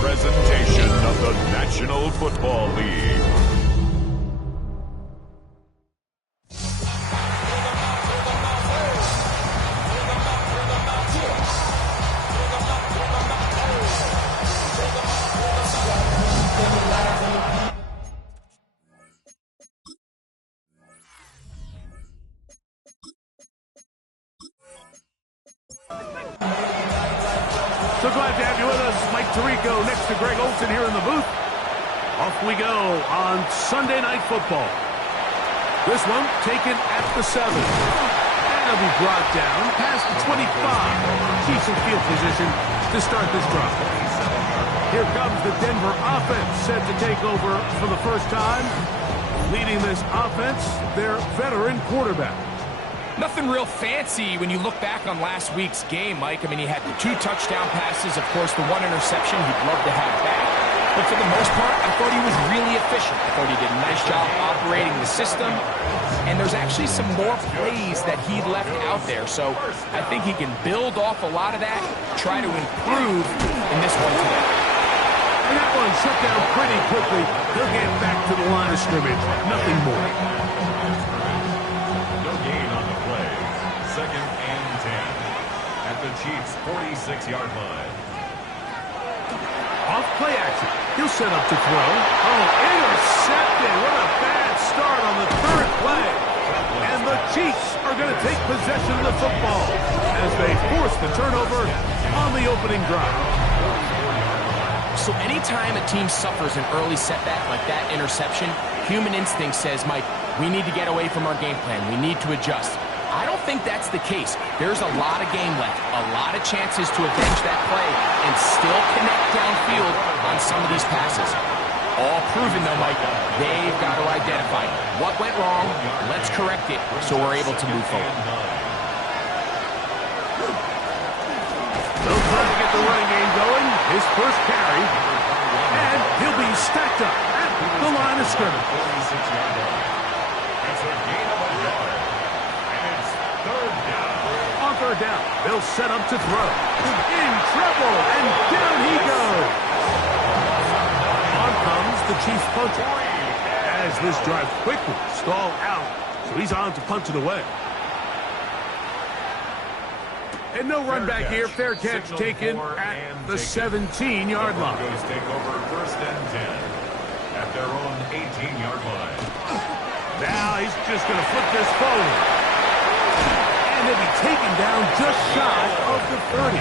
presentation of the National Football League. So glad to have you with us. Mike Tirico next to Greg Olson here in the booth. Off we go on Sunday Night Football. This one taken at the 7. And it'll be brought down past the 25. Chiefs in field position to start this drive. Here comes the Denver offense set to take over for the first time. Leading this offense, their veteran quarterback. Nothing real fancy when you look back on last week's game, Mike. I mean, he had the 2 touchdown passes, of course, the 1 interception he'd love to have back. But for the most part, I thought he was really efficient. I thought he did a nice job operating the system. And there's actually some more plays that he left out there. So I think he can build off a lot of that, try to improve in this one today. And that one shut down pretty quickly. He'll get back to the line of scrimmage. Nothing more. Second and 10 at the Chiefs' 46-yard line. Off play action. He'll set up to throw. Oh, intercepted. What a bad start on the 3rd play. And the Chiefs are going to take possession of the football as they force the turnover on the opening drive. So anytime a team suffers an early setback like that interception, human instinct says, Mike, we need to get away from our game plan. We need to adjust. I don't think that's the case. There's a lot of game left, a lot of chances to avenge that play and still connect downfield on some of these passes. All proven, though, Mike, they've got to identify what went wrong, let's correct it so we're able to move forward. They'll try to get the running game going. His first carry, and he'll be stacked up at the line of scrimmage. Third down. They'll set up to throw. In trouble, and down he goes. On comes the Chiefs punter. As this drive quickly stalled out, so he's on to punch it away. And no run back here. Fair catch taken at the 17-yard line. Broncos take over first and 10 at their own 18-yard line. Now he's just going to flip this forward. And he'll be taken down just shy of the 30.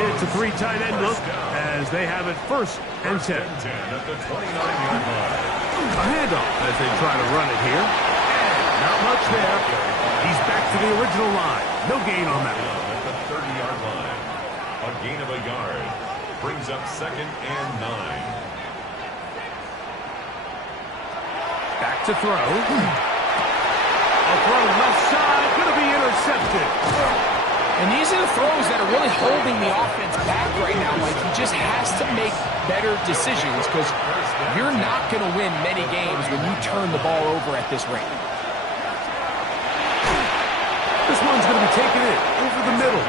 It's a 3 tight end look as they have it first and 10. At the 29-yard line. A handoff as they try to run it here. And not much there. He's back to the original line. No gain on that one. At the 30-yard line. A gain of a yard. Brings up second and 9. Back to throw. A throw left side, going to be intercepted. And these are the throws that are really holding the offense back right now. Like, he just has to make better decisions because you're not going to win many games when you turn the ball over at this rate. This one's going to be taken in over the middle.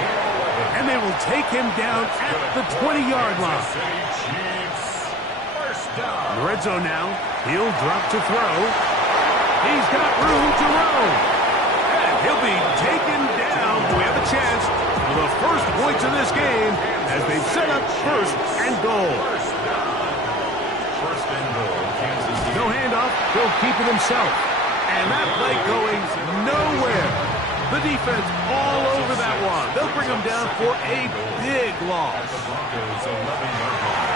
And they will take him down at the 20-yard line. Red zone now. He'll drop to throw. He's got room to roam. And he'll be taken down. We have a chance for the first points of this game as they set up first and goal. First and goal, Kansas City. No handoff. He'll keep it himself. And that play going nowhere. The defense all over that one. They'll bring him down for a big loss. The Broncos 11-yard line.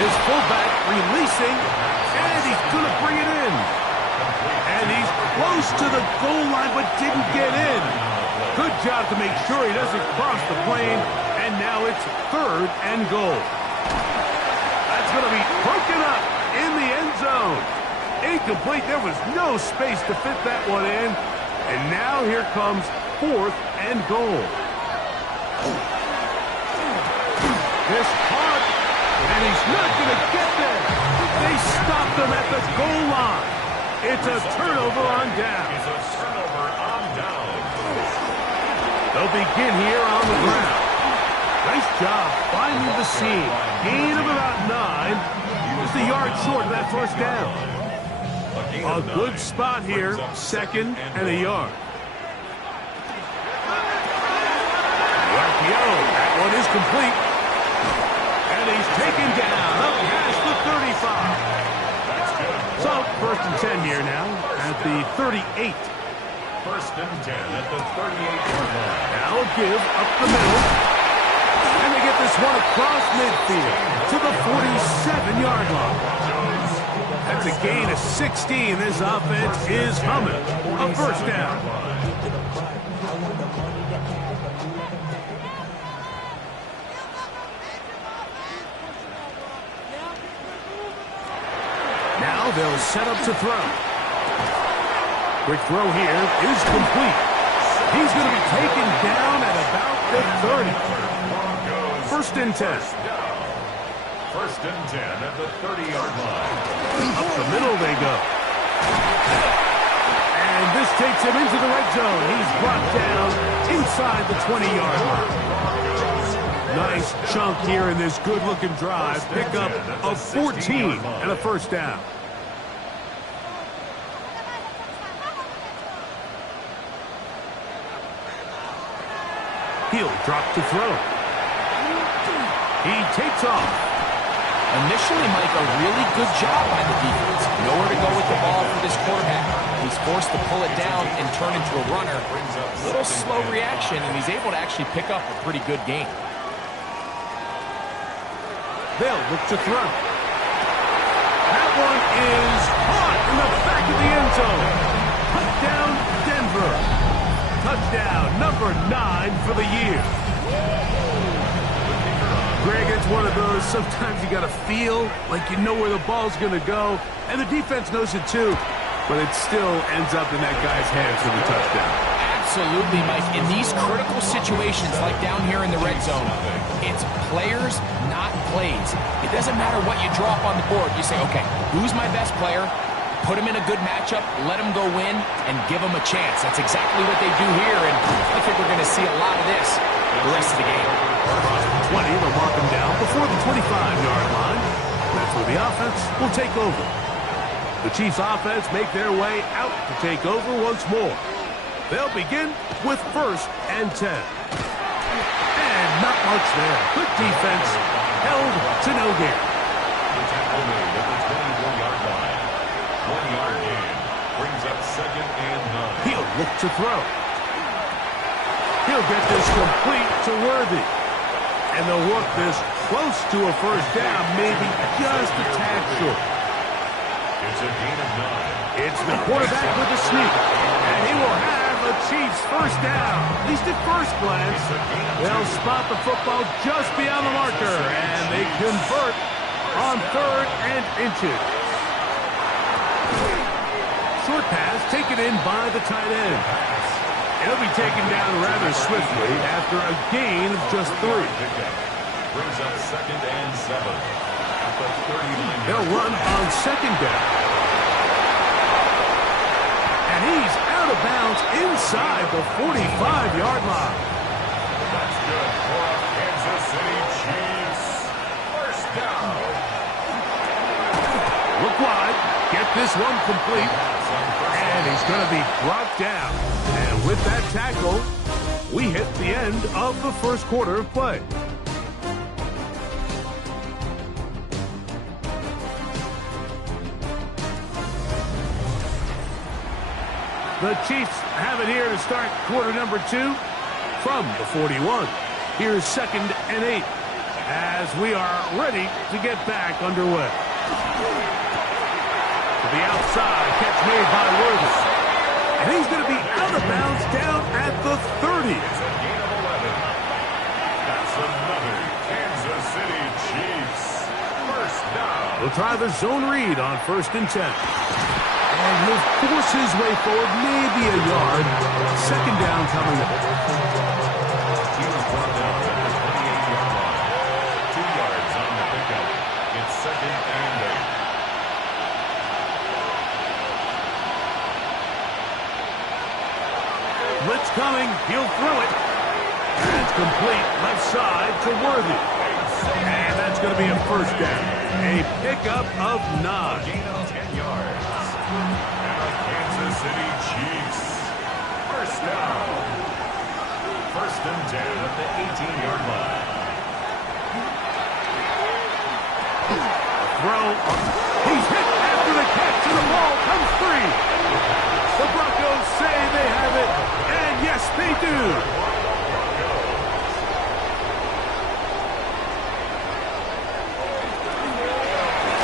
His fullback releasing, and he's going to bring it in. And he's close to the goal line, but didn't get in. Good job to make sure he doesn't cross the plane, and now it's 3rd and goal. That's going to be broken up in the end zone. Incomplete. There was no space to fit that one in. And now here comes 4th and goal. This hard. And he's not going to get there. They stopped him at the goal line. It's a turnover on down. It's a turnover on down. They'll begin here on the ground. Nice job finding the seam. Gain of about 9. Just a yard short of that first down. A good spot here. Second and a yard. The RPO. That one is complete. And he's taken down up past the 35. So, first and 10 here now at the 38. First and 10 at the 38-yard line. Now a give up the middle. And they get this one across midfield to the 47-yard line. That's a gain of 16. This offense is humming. A first down. Now they'll set up to throw. Quick throw here is complete. He's going to be taken down at about the 30. First and 10. First and 10 at the 30-yard line. Up the middle they go. And this takes him into the red zone. He's brought down inside the 20-yard line. Nice chunk here in this good-looking drive. Pick up of 14 and a first down. He'll drop to throw. He takes off. Initially, Mike, a really good job by the defense. Nowhere to go with the ball for this quarterback. He's forced to pull it down and turn into a runner. Little slow reaction, and he's able to actually pick up a pretty good game. They'll look to throw. That one is caught in the back of the end zone. Touchdown, Denver. Touchdown, number 9 for the year. Greg, it's one of those, sometimes you got to feel like you know where the ball's going to go, and the defense knows it too, but it still ends up in that guy's hands for the touchdown. Absolutely, Mike. In these critical situations, like down here in the red zone, it's players, not plays. It doesn't matter what you draw up on the board. You say, okay, who's my best player? Put him in a good matchup, let him go win, and give him a chance. That's exactly what they do here, and I think we're going to see a lot of this the rest of the game. Across the 20, they'll mark him down before the 25-yard line. That's where the offense will take over. The Chiefs' offense make their way out to take over once more. They'll begin with first and 10. And not much there. Good defense, held to no gain. He'll look to throw. He'll get this complete to Worthy. And they'll work this close to a first down, maybe just a tad short. It's a gain of 9. It's the quarterback with the sneak. And he will have a Chiefs first down. At least at first glance. They'll spot the football just beyond the marker. And they convert on 3rd and inches. Short pass taken in by the tight end. He'll be taken down rather swiftly after a gain of just 3. Brings up 2nd and 7. At the 39. They'll run on 2nd down. And he's out of bounds inside the 45-yard line. That's good for Kansas City Chiefs. First down. Look wide. Get this one complete. And he's going to be brought down. And with that tackle, we hit the end of the first quarter of play. The Chiefs have it here to start quarter number 2 from the 41. Here's 2nd and 8 as we are ready to get back underway. To the outside, catch made by Worthy. And he's going to be out of bounds down at the 30. It's a gain of 11. That's another Kansas City Chiefs. First down. We'll try the zone read on 1st and 10. And he'll force his way forward, maybe a yard. 2nd down coming up. He was brought down at the 28-yard line. 2 yards on the pickup. It's 2nd and 8. Blitz coming. He'll throw it. And it's complete left side to Worthy. And that's going to be a first down. A pickup of 9. Gain of 10 yards. And the Kansas City Chiefs. First down. First and 10 at the 18-yard line. Throw. He's hit after the catch, and the ball comes free. The Broncos say they have it, and yes, they do.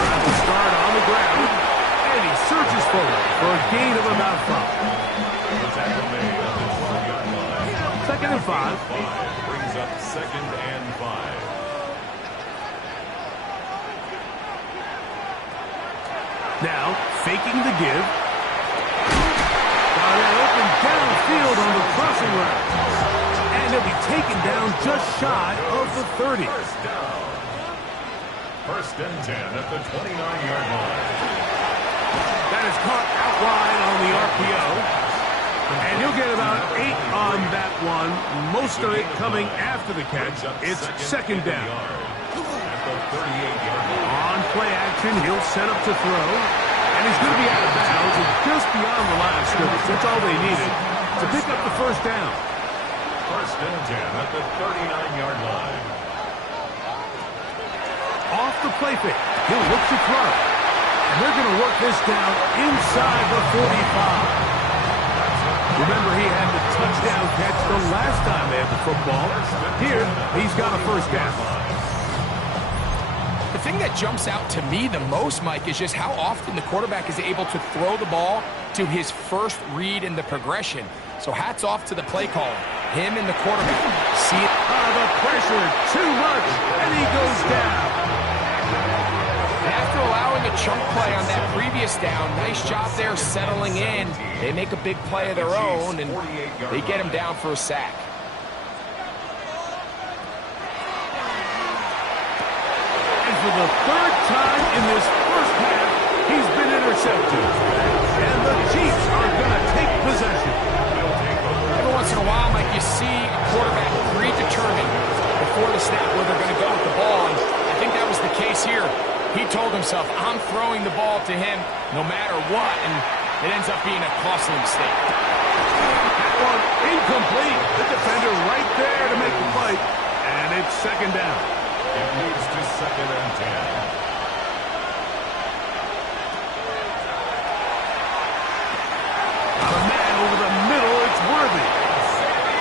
Trying to start on the ground, and he surges forward for a gain of about 5. The tackle made on the 12-yard line. Second and 5. Brings up second and 5. Now, faking the give. Got it open downfield on the crossing route. And he'll be taken down just shy of the 30. First down. First and 10 at the 29-yard line. That is caught out wide on the RPO. And he'll get about 8 on that one. Most of it coming after the catch. It's second down. At the 38-yard line. On play action, he'll set up to throw. And he's going to be out of bounds and just beyond the line of scrimmage. That's all they needed to pick up the first down. First and 10 at the 39-yard line. Off the play fake, he'll look to throw. And they're going to work this down inside the 45. Remember, he had the touchdown catch the last time they had the football. Here, he's got a first down. The thing that jumps out to me the most, Mike, is just how often the quarterback is able to throw the ball to his first read in the progression. So hats off to the play caller. Him and the quarterback. See it. The pressure, too much, and he goes down. And after allowing a chunk play on that previous down, nice job there settling in. They make a big play of their own, and they get him down for a sack. For the third time in this first half, he's been intercepted. And the Chiefs are going to take possession. Every once in a while, Mike, you see a quarterback predetermined before the snap where they're going to go with the ball. And I think that was the case here. He told himself, I'm throwing the ball to him no matter what. And it ends up being a costly mistake. That one incomplete. The defender right there to make the play. And it's second down. It moves to second and 10. Got a man over the middle. It's Worthy.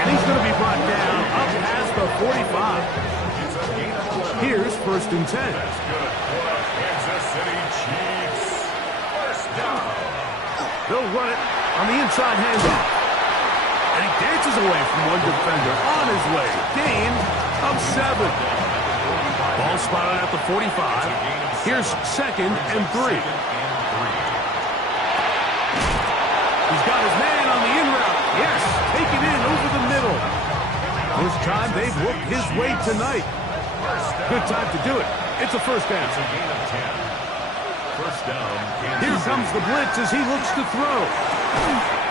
And he's going to be brought down up past the 45. Here's first and 10. That's good for the Kansas City Chiefs. First down. They'll run it on the inside handoff. And he dances away from one defender on his way. Gain of 7. Ball spotted at the 45. Here's second and 3. He's got his man on the in route. Yes, taken in over the middle. This time they've worked his way tonight. Good time to do it. It's a first down. It's a gain of 10. First down. Here comes the blitz as he looks to throw.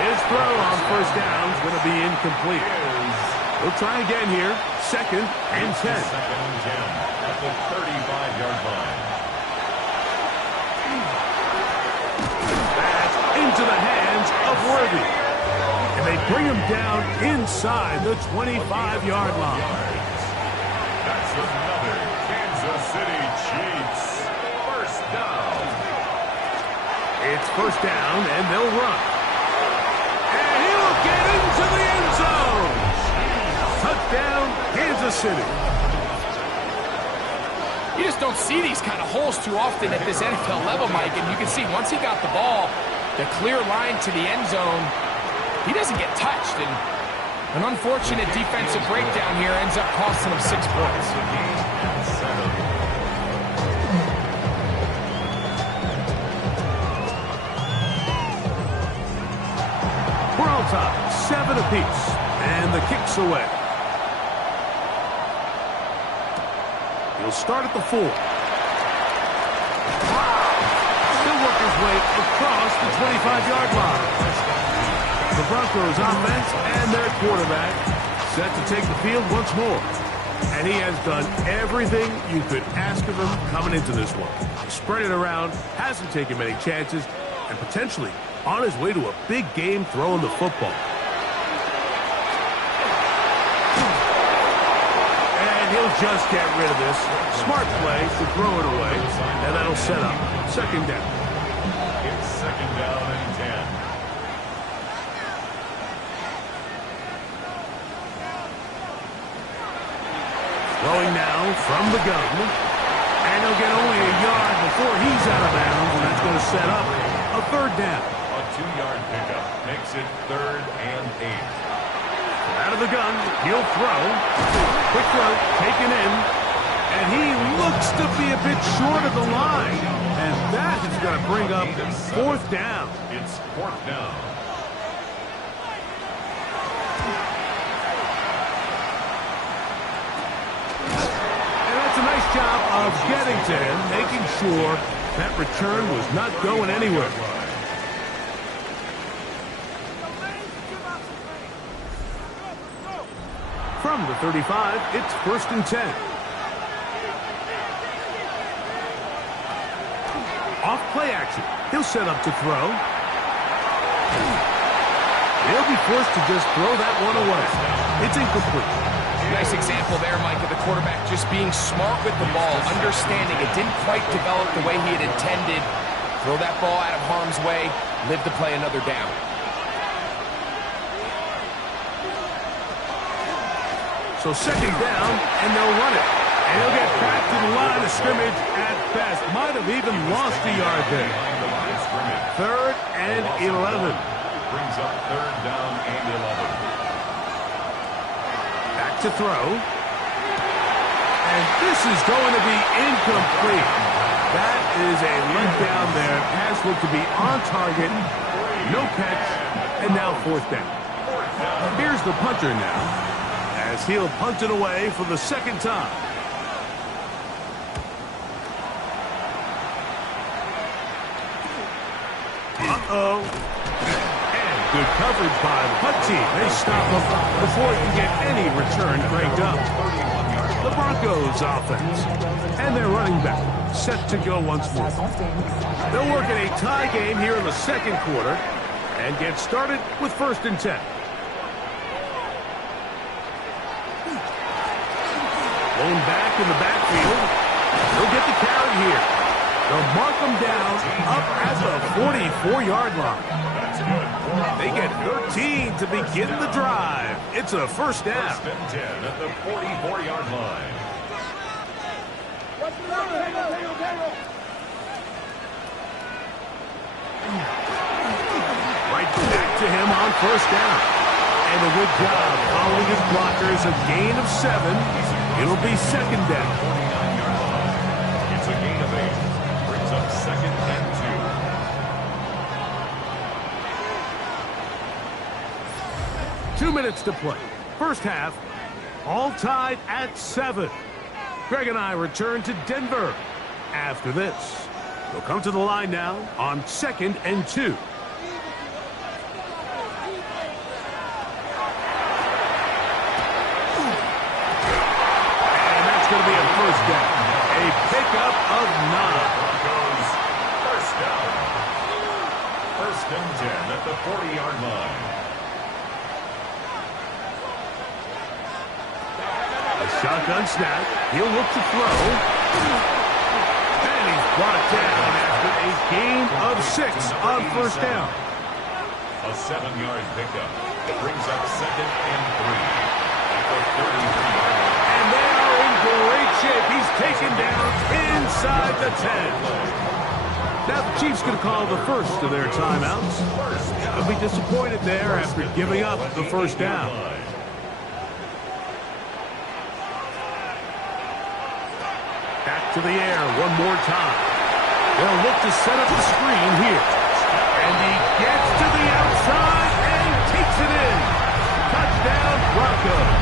His throw on first down is going to be incomplete. We'll try again here. Second and 10. Second and 10 at the 35-yard line. That's into the hands of Worthy. And they bring him down inside the 25-yard line. That's another Kansas City Chiefs. First down. It's first down, and they'll run. And he'll get into the end zone. Touchdown, Kansas City. You just don't see these kind of holes too often at this NFL level, Mike. And you can see once he got the ball, the clear line to the end zone, he doesn't get touched. And an unfortunate defensive breakdown here ends up costing him 6 points. We're on top, 7 apiece, and the kick's away. He'll start at the 4. Still work his way across the 25-yard line. The Broncos offense and their quarterback set to take the field once more. And he has done everything you could ask of him coming into this one. Spread it around, hasn't taken many chances, and potentially on his way to a big game throwing the football. And he'll just get rid of this. Smart play to throw it away, and that'll set up second down. It's second down and 10. Throwing now from the gun. And he'll get only a yard before he's out of bounds, and that's going to set up a third down. A 2-yard pickup makes it third and 8. Out of the gun, he'll throw. Quick throw, taken in. And he looks to be a bit short of the line. And that is going to bring up fourth down. It's fourth down. Nice job of getting to him, making sure that return was not going anywhere. From the 35, it's first and 10. Off play action. He'll set up to throw. He'll be forced to just throw that one away. It's incomplete. Nice example there, Mike, of the quarterback just being smart with the ball, understanding it didn't quite develop the way he had intended. Throw that ball out of harm's way, live to play another down. So second down, and they'll run it. And he'll get back to the line of scrimmage at best. Might have even lost a yard there. Third and 11. Brings up third down and 11. To throw. And this is going to be incomplete. That is a letdown there. Pass looked to be on target. No catch. And now fourth down. Here's the punter now, as he'll punt it away for the second time. Uh-oh. Good coverage by the punt team. They stop him before he can get any return cranked up. The Broncos offense. And their running back set to go once more. They'll work in a tie game here in the second quarter and get started with first and 10. Blown back in the backfield. He'll get the carry here. They'll mark him down up at the 44-yard line. They get 13 to begin the drive. It's a first down. First and 10 at the 44-yard line. Right back to him on first down. And a good job following his blockers. A gain of 7. It'll be second down. 49-yard line. It's a gain of 8. Brings up second and 2. 2 minutes to play. First half, all tied at 7. Greg and I return to Denver after this. We'll come to the line now on second and 2. And that's going to be a first down. A pickup of 9. Broncos first down. First and 10 at the 40-yard line. Shotgun snap. He'll look to throw. And he's brought down after a gain of 6 on first down. A 7-yard pickup. It brings up second and 3 at the 33-yard line. And they are in great shape. He's taken down inside the 10. Now the Chiefs going to call the first of their timeouts. They'll be disappointed there after giving up the first down. Back to the air one more time. They'll look to set up the screen here. And he gets to the outside and takes it in. Touchdown, Broncos.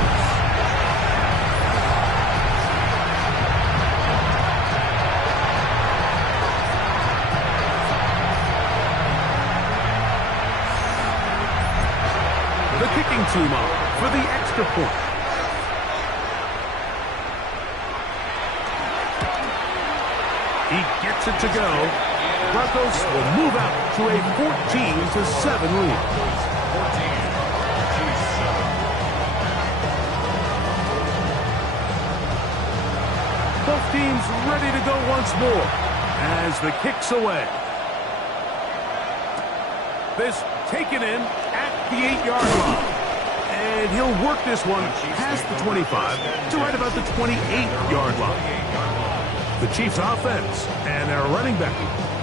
The kicking team on for the extra extra point. He gets it to go. Broncos will move out to a 14-7 lead. 14-7. Both teams ready to go once more as the kick's away. This taken in at the 8-yard line. And he'll work this one past the 25 to right about the 28-yard line. The Chiefs offense and their running back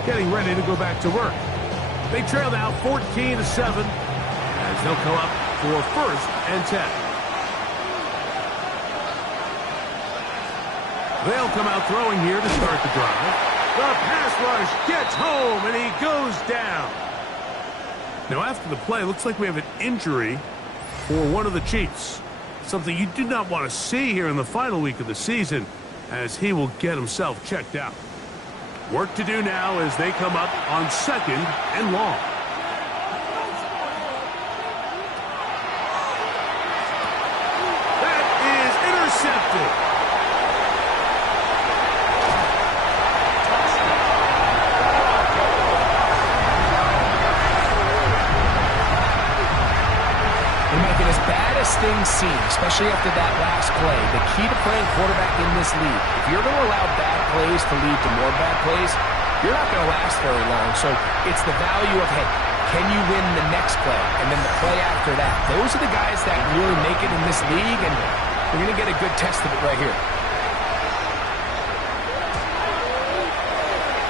getting ready to go back to work. They trail now 14-7 as they'll come up for 1st and 10. They'll come out throwing here to start the drive. The pass rush gets home, and he goes down. Now, after the play, looks like we have an injury for one of the Chiefs. Something you do not want to see here in the final week of the season, as he will get himself checked out. Work to do now as they come up on 2nd and long. That is intercepted. Things seen, especially after that last play. The key to playing quarterback in this league, if you're going to allow bad plays to lead to more bad plays, you're not going to last very long. So it's the value of, hey, can you win the next play and then the play after that? Those are the guys that really make it in this league, and we're going to get a good test of it right here.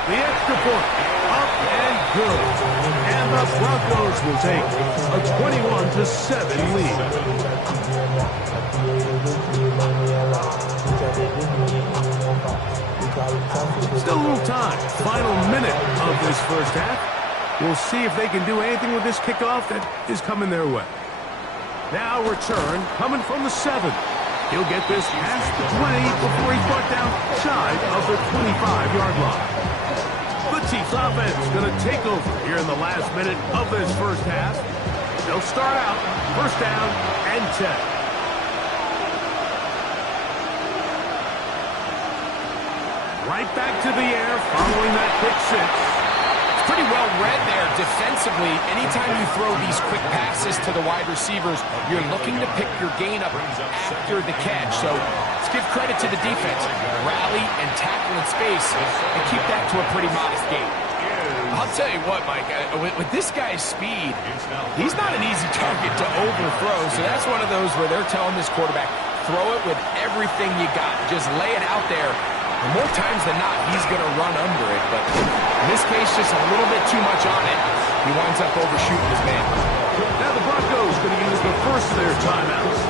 The extra point, up and good. And the Broncos will take a 21-7 lead. Still a little time. Final minute of this first half. We'll see if they can do anything with this kickoff that is coming their way. Now return coming from the 7. He'll get this past the 20 before he's brought down shy of the 25-yard line. The Chiefs offense going to take over here in the last minute of this first half. They'll start out 1st down and 10. Right back to the air following that pick 6. It's pretty well read there defensively. Anytime you throw these quick passes to the wide receivers, you're looking to pick your gain up after the catch. So let's give credit to the defense. Rally and tackle in space and keep that to a pretty modest gain. I'll tell you what, Mike, with this guy's speed, he's not an easy target to overthrow. So that's one of those where they're telling this quarterback, throw it with everything you got. Just lay it out there. And more times than not, he's going to run under it. But in this case, just a little bit too much on it. He winds up overshooting his man. Now the Broncos going to use the first of their timeouts.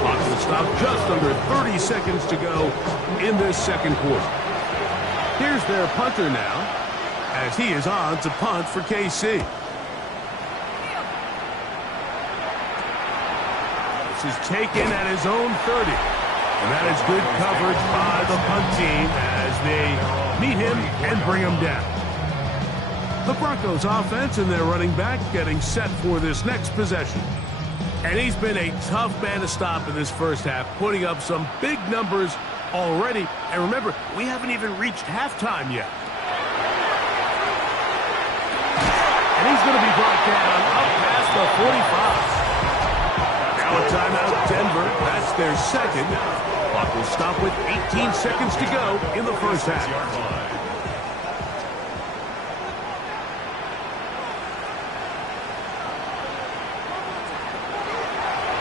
Clock will stop just under 30 seconds to go in this second quarter. Here's their punter now, as he is on to punt for KC. This is taken at his own 30. And that is good coverage by the punt team as they meet him and bring him down. The Broncos offense and their running back getting set for this next possession. And he's been a tough man to stop in this first half, putting up some big numbers already. And remember, we haven't even reached halftime yet. And he's going to be brought down up past the 45. Now a timeout, Denver. That's their second. Clock will stop with 18 seconds to go in the first half.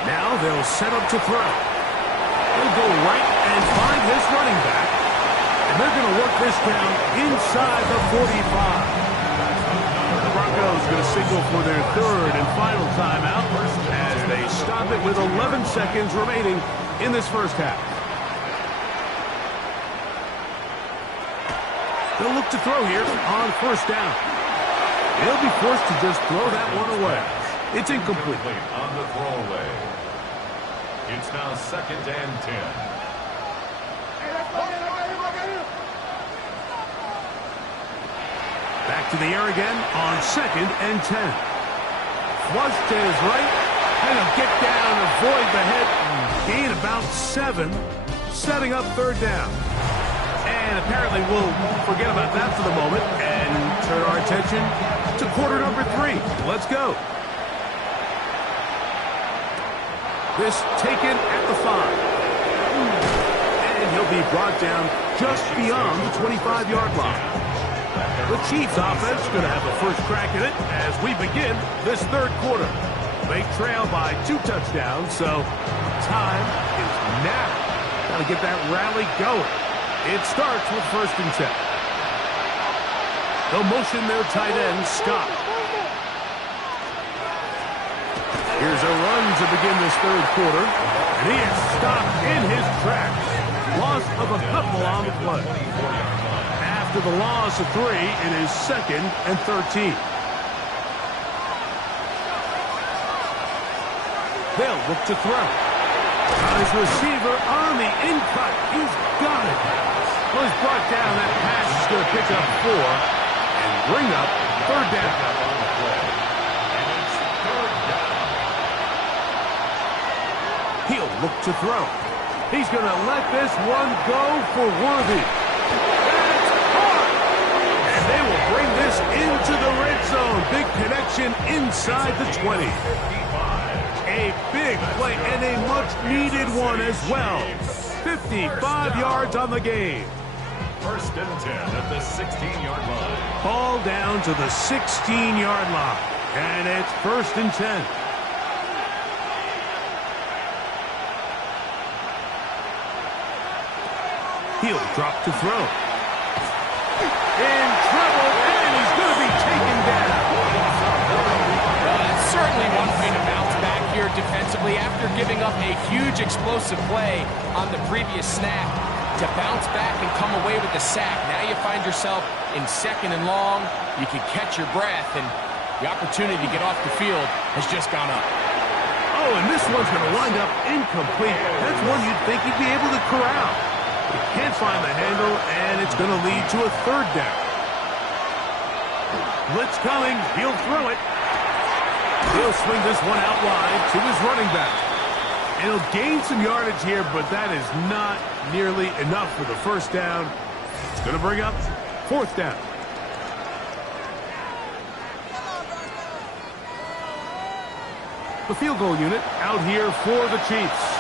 Now they'll set up to throw. He'll go right and find his running back. And they're going to work this down inside the 45. The Broncos going to signal for their 3rd and final timeout as they stop it with 11 seconds remaining in this first half. They'll look to throw here on 1st down. He'll be forced to just throw that one away. It's incomplete. On the throwaway. It's now 2nd and 10. Back to the air again on 2nd and 10. Flush to his right. And he'll get down and avoid the hit. gain about 7, setting up third down. And apparently we'll forget about that for the moment and turn our attention to quarter number 3. Let's go. This taken at the 5. And he'll be brought down just beyond the 25-yard line. The Chiefs offense going to have a first crack at it as we begin this third quarter. They trail by 2 touchdowns, so time is now. Got to get that rally going. It starts with 1st and 10. They'll motion their tight end, Scott. Here's a run to begin this third quarter. And he is stopped in his tracks. Loss of a couple on the play. After the loss of 3, it is 2nd and 13. They'll look to throw. His receiver on the in-cut. He's got it. Well, he's brought down. That pass is going to pick up 4 and bring up third down. He'll look to throw. He's going to let this one go for Worthy. That's caught. And they will bring this into the red zone. Big connection inside the 20. A big play and a much-needed one as well. 55 yards on the game. 1st and 10 at the 16-yard line. Ball down to the 16-yard line. And it's 1st and 10. He'll drop to throw. In trouble, and he's going to be taken down. Well, that's certainly one way to bounce back here defensively after giving up a huge explosive play on the previous snap. To bounce back and come away with the sack. Now you find yourself in 2nd and long. You can catch your breath, and the opportunity to get off the field has just gone up. Oh, and this one's going to wind up incomplete. That's one you'd think he'd be able to corral. He can't find the handle, and it's going to lead to a third down. Blitz coming. He'll throw it. He'll swing this one out wide to his running back. And he'll gain some yardage here, but that is not nearly enough for the first down. It's going to bring up 4th down. The field goal unit out here for the Chiefs.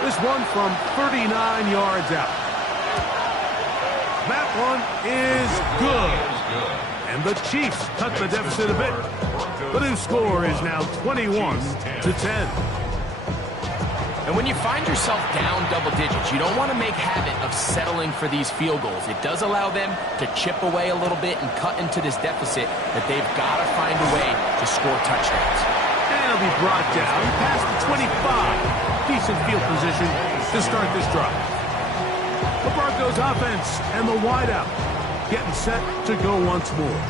This one from 39 yards out. That one is good. And the Chiefs cut the deficit a bit. The new score is now 21-10. And when you find yourself down double digits, you don't want to make habit of settling for these field goals. It does allow them to chip away a little bit and cut into this deficit, but they've got to find a way to score touchdowns. And he'll be brought down past the 25. Decent field position to start this drive. The Broncos offense and the wideout getting set to go once more.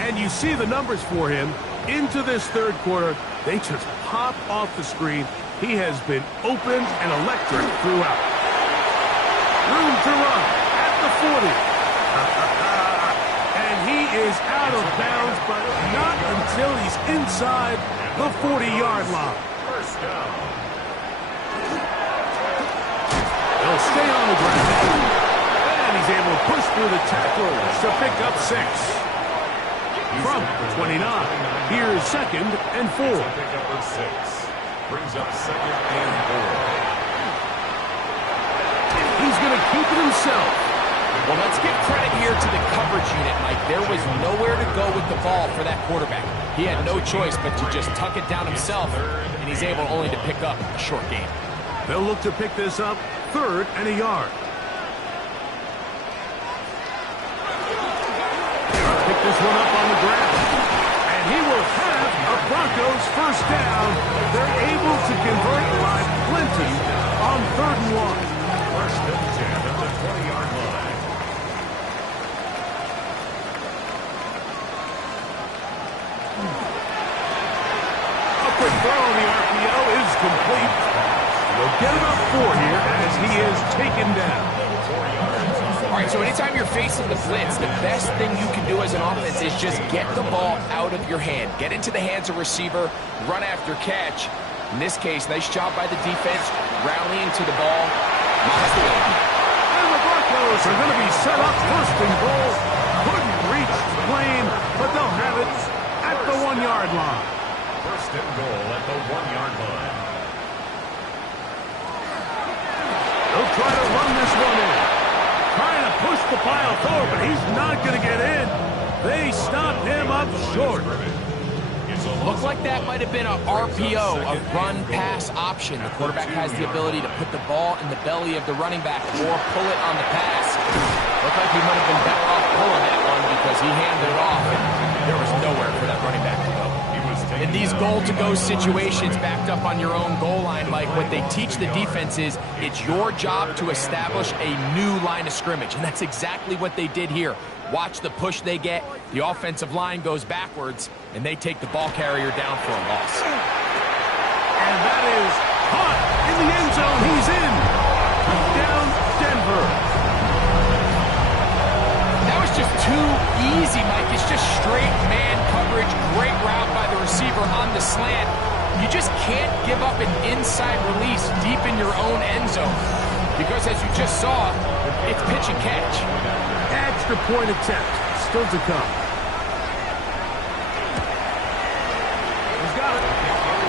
And you see the numbers for him into this third quarter. They just pop off the screen. He has been open and electric throughout. Room to run at the 40. And he is out of bounds, but not until he's inside the 40-yard line. First down. They'll stay on the ground. And he's able to push through the tackles to pick up 6. From 29, here's 2nd and 4. Pick up with 6. Brings up 2nd and 4. He's going to keep it himself. Well, let's give credit here to the coverage unit, Mike. There was nowhere to go with the ball for that quarterback. He had no choice but to just tuck it down himself, and he's able only to pick up a short gain. They'll look to pick this up 3rd and a yard. Pick this one up on the ground. And he will have a Broncos first down. They're able to convert by plenty on 3rd and 1. First and 10 at the 20-yard line. A quick throw on the RPO is complete. They'll get it up 4 here as he is taken down. All right, so anytime you're facing the blitz, the best thing you can do as an offense is just get the ball out of your hand. Get into the hands of receiver, run after catch. In this case, nice job by the defense, rallying to the ball. Lost the game. And the Broncos are going to be set up first and goal. Couldn't reach the plane, but they'll have it at the 1-yard line. First and goal at the 1-yard line. They'll try to run this one in. Trying to push the pile forward, but he's not going to get in. They stopped him up short. Looked like that might have been a RPO, a run-pass option. The quarterback has the ability to put the ball in the belly of the running back or pull it on the pass. Looked like he might have been better off pulling that one because he handed it off, and there was nowhere for that running back to go. In these goal-to-go situations, backed up on your own goal line, Mike, what they teach the defense is it's your job to establish a new line of scrimmage, and that's exactly what they did here. Watch the push they get. The offensive line goes backwards, and they take the ball carrier down for a loss. And that is caught in the end zone. He's in. Down Denver. That was just too easy, Mike. It's just straight man coverage. Great route by the receiver on the slant. You just can't give up an inside release deep in your own end zone. Because as you just saw, it's pitch and catch. Extra point attempt still to come. He's got it.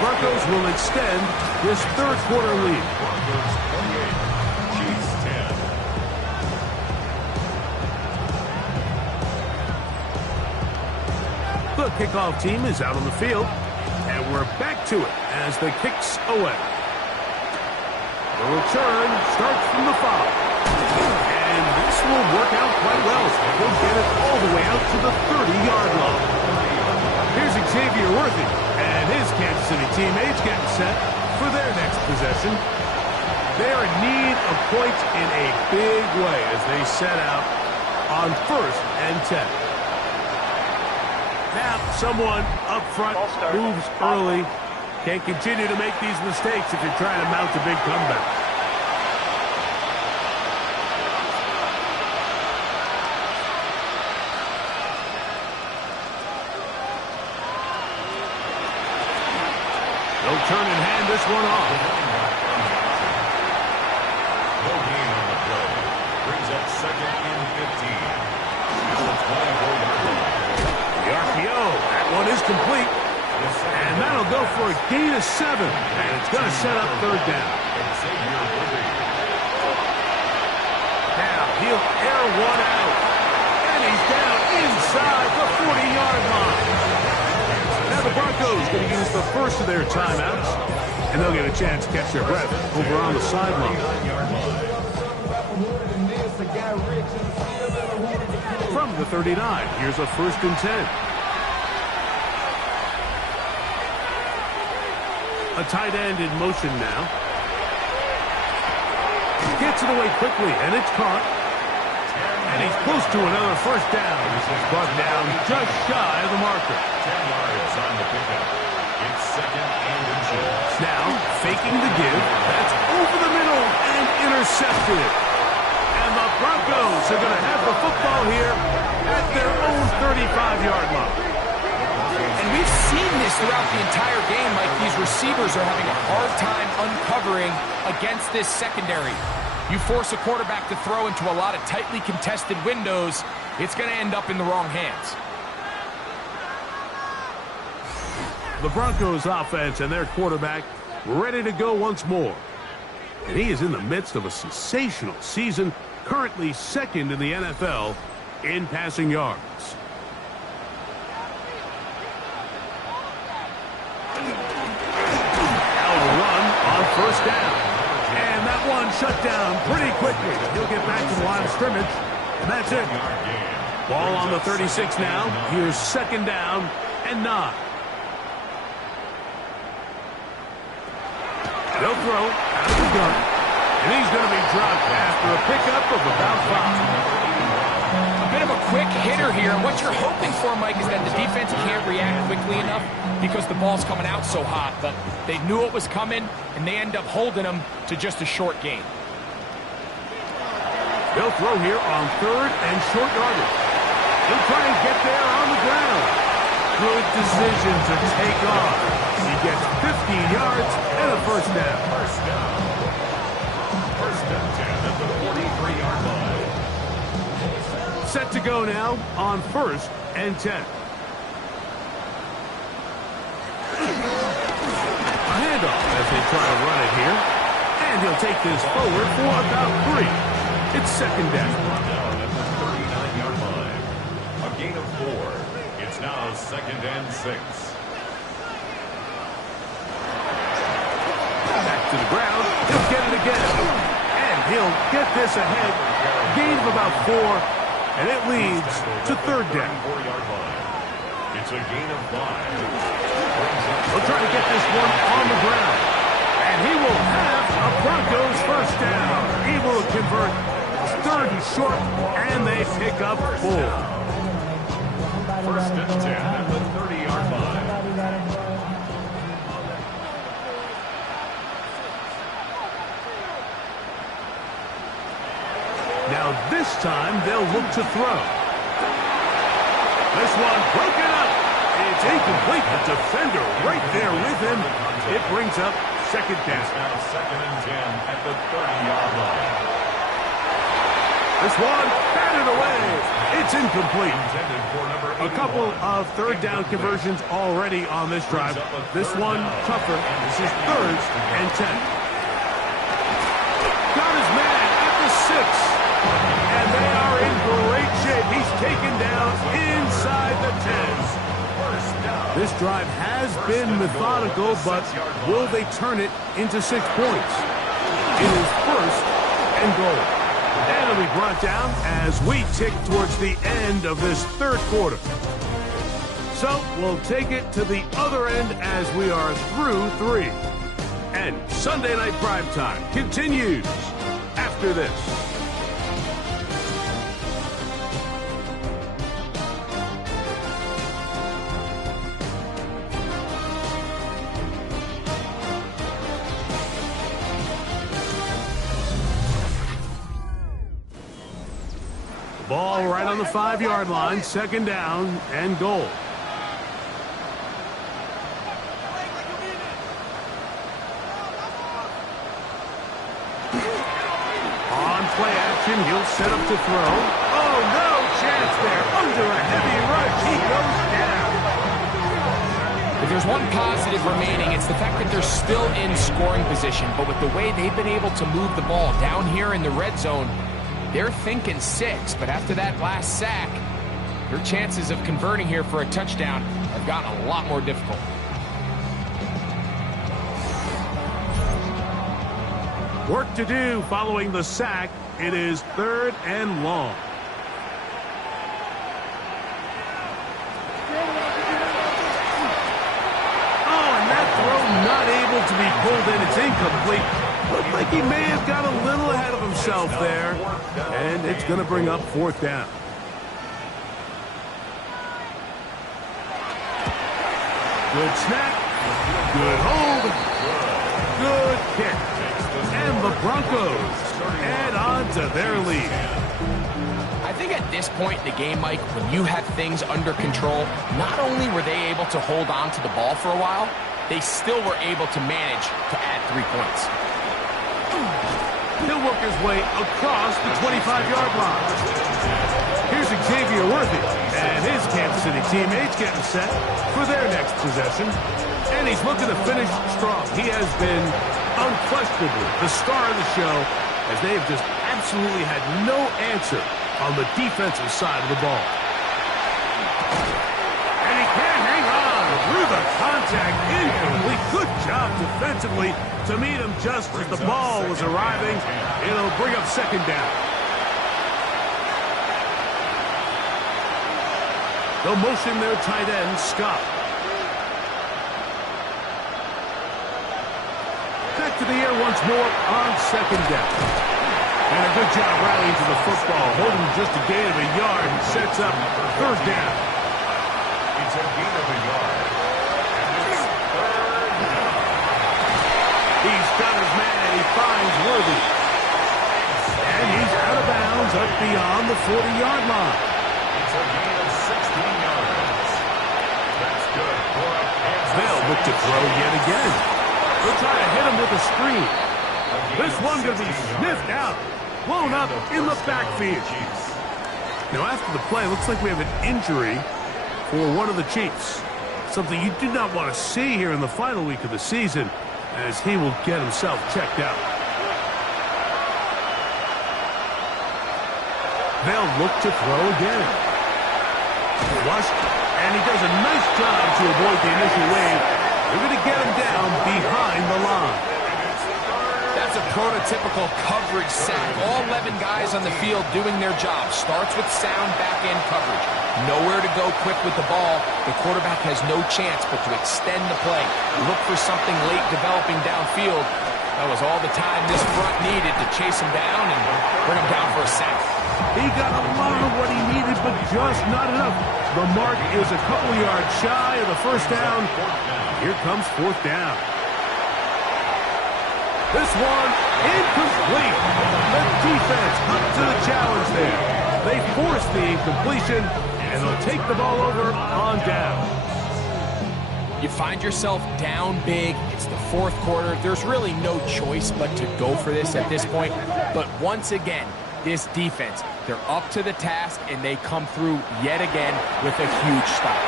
Broncos will extend this third quarter lead. Broncos 28, Chiefs 10. The kickoff team is out on the field, and we're back to it as the kicks away. The return starts from the 5. And this will work out quite well. He'll get it all the way out to the 30-yard line. Here's Xavier Worthy and his Kansas City teammates getting set for their next possession. They're in need of points in a big way as they set out on 1st and 10. Now, someone up front moves early. Can't continue to make these mistakes if you're trying to mount a big comeback. They'll turn and hand this one off. No gain on the play. Brings up 2nd and 15. The 24-yard line. The RPO. That one is complete. And that'll go for a gain of 7. And it's going to set up 3rd down. Now he'll air one out. And he's down inside the 40-yard line. Now the Broncos going to use the first of their timeouts. And they'll get a chance to catch their breath over on the sideline. From the 39, here's a 1st and 10. A tight end in motion now. Gets it away quickly, and it's caught. And he's close to another 1st down. This is brought down just shy of the marker. 10 yards on the pickup. It's 2nd and inches. Now, faking the give. That's over the middle and intercepted. And the Broncos are going to have the football here at their own 35-yard line. And we've seen this throughout the entire game, Mike. These receivers are having a hard time uncovering against this secondary. You force a quarterback to throw into a lot of tightly contested windows, it's going to end up in the wrong hands. The Broncos offense and their quarterback ready to go once more. And he is in the midst of a sensational season, currently 2nd in the NFL in passing yards. Now a run on 1st down. And that one shut down pretty quickly. He'll get back to the line of scrimmage. And that's it. Ball on the 36 now. Here's 2nd down and 9. They'll throw out of the gun. And he's going to be dropped after a pickup of about 5. A bit of a quick hitter here. What you're hoping for, Mike, is that the defense can't react quickly enough because the ball's coming out so hot. But they knew it was coming, and they end up holding them to just a short gain. They'll throw here on 3rd and short yardage. He'll try and get there on the ground. good decision to take off. He gets 15 yards and a first down. First down. First and 10 at the 43-yard line. Set to go now on 1st and 10. A handoff as they try to run it here. And he'll take this forward for about 3. It's second down. Down at the 39-yard line. A gain of 4. It's now second and 6. Back to the ground. He'll get it again. And he'll get this ahead. Gain of about 4. And it leads to third down. 34-yard line. It's a gain of 5. He'll try to get this one on the ground. And he will have a Broncos first down. He will convert 3rd and short, and they pick up 4. First and 10 at the 30-yard line. Now this time they'll look to throw. This one broken up. It's incomplete. The defender right there with him. It brings up second down. It's now second and 10 at the 30-yard line. This one batted away. It's incomplete. Intended for number A couple of third down conversions already on this drive. This one tougher. This is 3rd and 10. Got his man at the 6. And they are in great shape. He's taken down inside the 10. This drive has been methodical, but will they turn it into 6 points? It is 1st and goal. And it'll be brought down as we tick towards the end of this 3rd quarter. So we'll take it to the other end as we are through 3. And Sunday Night Primetime continues after this. Ball right on the 5-yard line, second down and goal. On play action, he'll set up to throw. Oh, no chance there. Under a heavy rush, he goes down. If there's one positive remaining, it's the fact that they're still in scoring position. But with the way they've been able to move the ball down here in the red zone, they're thinking 6, but after that last sack, their chances of converting here for a touchdown have gotten a lot more difficult. Work to do following the sack. It is 3rd and long. Oh, and that throw not able to be pulled in. It's incomplete. Looked like he may have got a little ahead of himself there. And it's going to bring up 4th down. Good snap. Good hold. Good kick. And the Broncos add on to their lead. I think at this point in the game, Mike, when you have things under control, not only were they able to hold on to the ball for a while, they still were able to manage to add 3 points. He'll work his way across the 25-yard line. Here's Xavier Worthy and his Kansas City teammates getting set for their next possession. And he's looking to finish strong. He has been unquestionably the star of the show as they've just absolutely had no answer on the defensive side of the ball. And he can't hang on through the contact. Incomplete. Good job defensively to meet him just as the ball was arriving. It'll bring up second down. They'll motion their tight end, Scott. Back to the air once more on second down. And a good job rallying to the football, holding just a gain of a yard and sets up 3rd down. It's a gain of a yard. And it's 3rd down. He's got his man, he finds Worthy. And he's out of bounds up beyond the 40-yard line. It's a gain of 16 yards. Back look to throw yet again. They'll try to hit him with a screen. This one going to be sniffed out, blown up in the backfield. Now after the play, looks like we have an injury for one of the Chiefs. Something you do not want to see here in the final week of the season, as he will get himself checked out. They'll look to throw again. Flushed, and he does a nice job to avoid the initial wave. They're going to get him down behind the line. That's a prototypical coverage sack. All 11 guys on the field doing their job. Starts with sound back-end coverage. Nowhere to go quick with the ball. The quarterback has no chance but to extend the play. Look for something late developing downfield. That was all the time this front needed to chase him down and bring him down for a sack. He got a lot of what he needed, but just not enough. The mark is a couple yards shy of the first down. Here comes fourth down. This one incomplete. The defense up to the challenge there. They force the incompletion, and they'll take the ball over on down. You find yourself down big. It's the fourth quarter. There's really no choice but to go for this at this point. But once again, this defense, they're up to the task, and they come through yet again with a huge stop.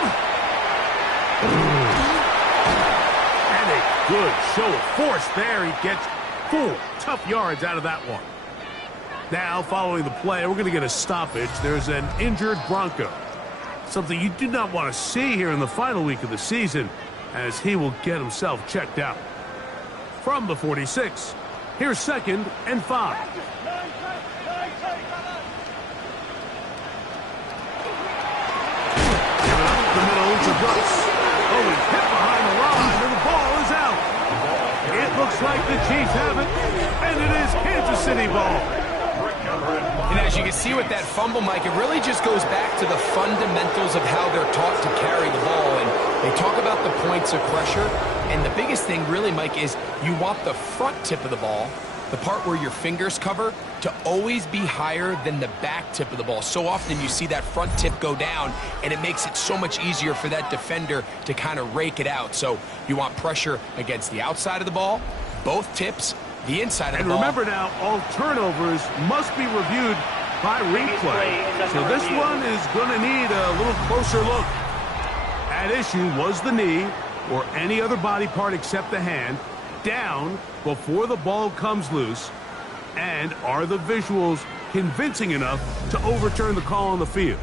And a good show of force there. He gets 4 tough yards out of that one. Now, following the play, we're going to get a stoppage. There's an injured Bronco. Something you do not want to see here in the final week of the season, as he will get himself checked out. From the 46, here's 2nd and 5. Give it up the middle to Brooks. Oh, he's hit behind the line, and the ball is out. It looks like the Chiefs have it, and it is Kansas City ball. And as you can see with that fumble, Mike, it really just goes back to the fundamentals of how they're taught to carry the ball. And they talk about the points of pressure. And the biggest thing really, Mike, is you want the front tip of the ball, the part where your fingers cover, to always be higher than the back tip of the ball. So often you see that front tip go down, and it makes it so much easier for that defender to kind of rake it out. So you want pressure against the outside of the ball, both tips, the inside of the ball. And remember now, all turnovers must be reviewed by replay. So this one is going to need a little closer look. At issue was the knee, or any other body part except the hand, down before the ball comes loose. And are the visuals convincing enough to overturn the call on the field?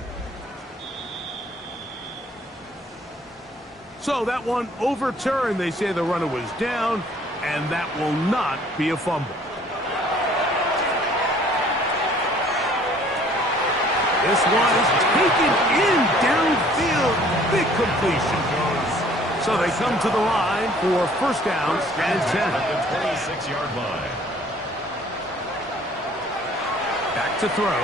So that one overturned. They say the runner was down, and that will not be a fumble. This one is taken in downfield. Big completion. So they come to the line for first down and 10. At the 26-yard line. Back to throw.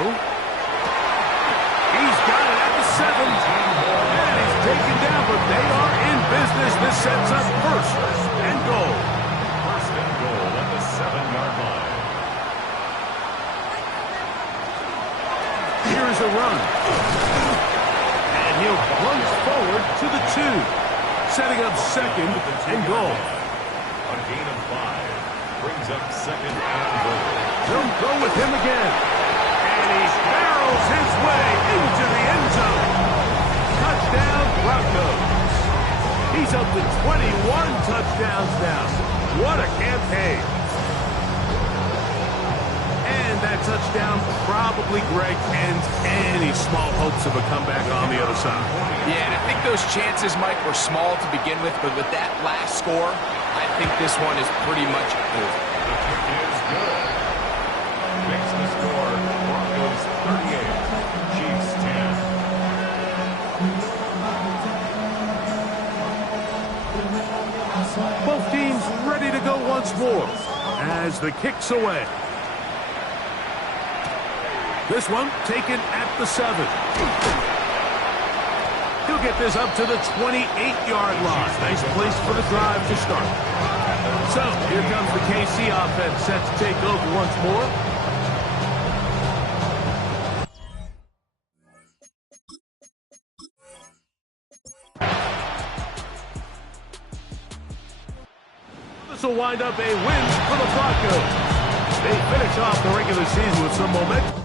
He's got it at the 7. And he's taken down, but they are in business. This sets up first and goal. First and goal at the 7-yard line. Here's a run. And he'll plunge forward to the 2. Setting up second and goal. A gain of 5. Brings up second and goal. They'll go with him again. And he barrels his way into the end zone. Touchdown, Broncos. He's up to 21 touchdowns now. What a campaign. And that touchdown probably, Greg, ends any small hopes of a comeback on the other side. Yeah, and I think those chances, Mike, were small to begin with, but with that last score, I think this one is pretty much over. The kick is good. Makes the score Broncos 38, Chiefs 10. Both teams ready to go once more as the kick's away. This one taken at the 7. He'll get this up to the 28-yard line. Nice place for the drive to start. So here comes the KC offense set to take over once more. This will wind up a win for the Broncos. They finish off the regular season with some momentum.